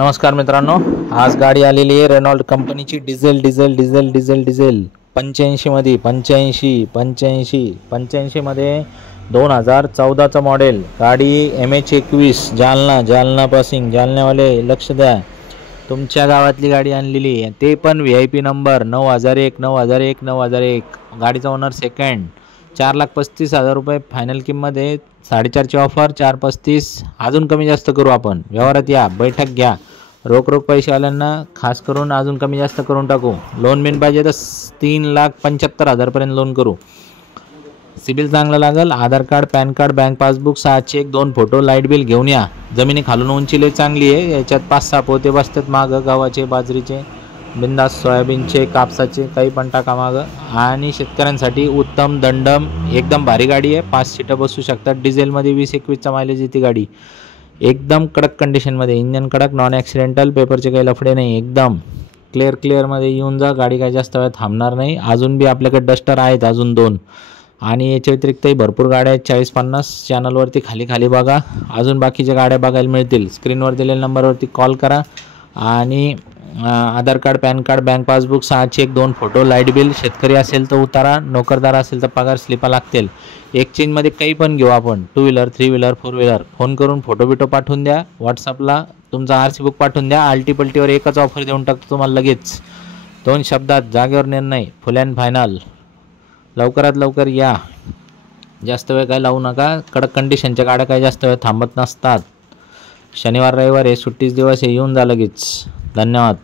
नमस्कार मित्रांनो, आज गाडी आलेली आहे रेनॉल्ट कंपनीची डिझेल 85 मध्ये 85 मध्ये 2014चं मॉडेल गाडी MH21 जालना पासिंग. जालन्यावाले लक्ष द्या, तुमच्या गावातली गाडी आणलेली आहे, ते पण VIP नंबर 9001. गाडीचा ओनर सेकंड. 4,35,000 रुपये फायनल किंमत आहे. 4.5ची ऑफर 4,35. अजून कमी जास्त करू आपण. व्यवहारात या, बैठक घ्या. रोख पैसे आल्यांना खास करून अजून कमी जास्त करून टाकू. लोन बिन पाहिजे तर 3,75,000 पर्यंत लोन करू. सिबिल चांगला लागल. Aadhaar card, PAN card, bank passbook, 6 cheque, 2 photo, light bill घेऊन या. जमिनी खालून उंची लय चांगली आहे. याच्यात 5-6 पोते बसतात मागं, गव्हाचे, बाजरीचे, बिंदास सोयाबीनचे, कापसाचे, काही पण टाका मागं. आणि शेतकऱ्यांसाठी उत्तम दंडम एकदम भारी गाडी आहे. 5 सीटं बसू शकतात. डिझेलमध्ये 20-21चा मायलेज येते गाडी. एकदम कडक कंडिशनमध्ये, इंजन कडक, नॉन ॲक्सिडेंटल, पेपरचे काही लफडे नाही. एकदम क्लिअरमध्ये येऊन जा. गाडी काही जास्त वेळ थांबणार नाही. अजून बी आपल्याकडे डस्टर आहेत, अजून 2. आणि याच्या व्यतिरिक्तही भरपूर गाड्या आहेत. 40-50 चॅनलवरती खाली बघा. अजून बाकीच्या गाड्या बघायला मिळतील. स्क्रीनवर दिलेल्या नंबरवरती कॉल करा. आणि Aadhaar card, PAN card, bank passbook, 6 cheque, 2 photo, light bill. शेतकरी असेल तर उतारा, नोकरदार असेल तर पगार स्लिपा लागतील. एक्सचेंजमध्ये काही पण घेऊ आपण. 2 व्हीलर, 3 व्हीलर, 4 व्हीलर. फोन करून फोटो पाठवून द्या. व्हॉट्सअपला तुमचा RC बुक पाठवून द्या. आल्टीपल्टीवर एकच ऑफर देऊन टाकतो तुम्हाला लगेच. 2 शब्दात जागेवर निर्णय, फुल अँड फायनल. लवकरात लवकर या. जास्त वेळ काय लावू नका. कडक कंडिशनच्या गाड्या काही जास्त वेळ थांबत नसतात. शनिवार रविवार हे सुट्टीच दिवस आहे. येऊन जा लगेच. धन्यवाद.